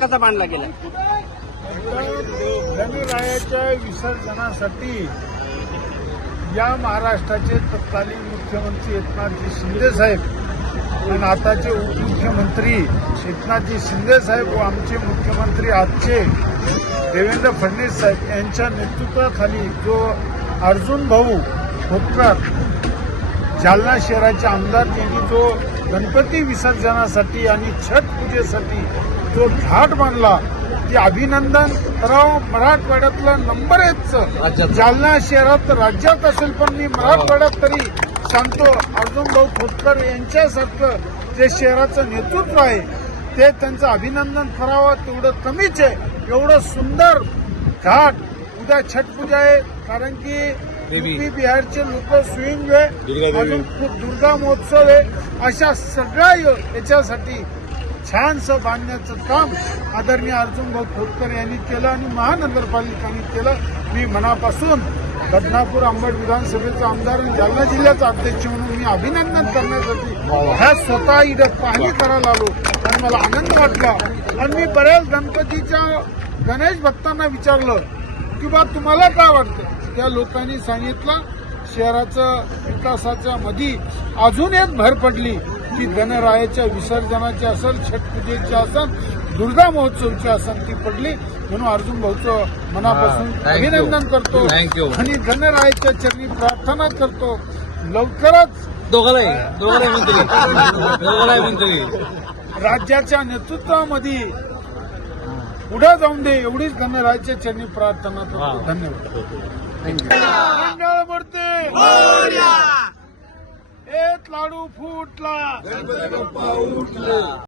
कसा बांधला गेला? धनरायाच्या विसर्जनासाठी या महाराष्ट्राचे तत्कालीन मुख्यमंत्री एकनाथजी शिंदे साहेब आणि आताचे उपमुख्यमंत्री एकनाथजी शिंदे साहेब व आमचे मुख्यमंत्री आजचे देवेंद्र फडणवीस साहेब यांच्या नेतृत्वाखाली जो अर्जुन भाऊ खोतकर जालना शहराचे आमदार यांनी जो गणपती विसर्जनासाठी आणि छठ पूजेसाठी जो घाट बांधला ते अभिनंदन. करावं मराठवाड्यातलं नंबर एकचं जालना शहरात राज्यात असेल पण मी मराठवाड्यात तरी सांगतो अर्जुन भाऊ खोतकर यांच्यासारखं जे शहराचं नेतृत्व आहे ते त्यांचं अभिनंदन करावं तेवढं कमीच आहे. एवढं सुंदर घाट. उद्या छठ पूजा आहे कारण की युपी बिहारचे लोक स्विंग आहे. अजून खूप दुर्गा महोत्सव आहे. अशा सगळ्या याच्यासाठी छानसं बांधण्याचं काम आदरणीय अर्जुन भाऊ खोतकर यांनी केलं आणि महानगरपालिकांनी केलं. मी मनापासून बदनापूर अंबड विधानसभेचा आमदार आणि जालना जिल्ह्याचा अध्यक्ष म्हणून मी अभिनंदन करण्यासाठी ह्या स्वतः इथं पाहणी करायला आलो. आणि मला आनंद वाटला. आणि मी बऱ्याच गणपतीच्या गणेश भक्तांना विचारलं की बा तुम्हाला काय वाटतं? त्या लोकांनी सांगितलं शहराचं विकासाच्या मध्ये अजून एक भर पडली की गणरायाच्या विसर्जनाची असेल छठ पूजेची असेल दुर्गा महोत्सवची असेल ती पडली म्हणून अर्जुन भाऊचं मनापासून. अभिनंदन करतो. आणि गणरायाच्या चरणी प्रार्थना करतो लवकरच राज्याच्या नेतृत्वामध्ये पुढे जाऊन दे एवढीच गणरायाच्या चरणी प्रार्थना करतो. धन्यवाद मंगळ मूर्ती एक लाडू फुटला.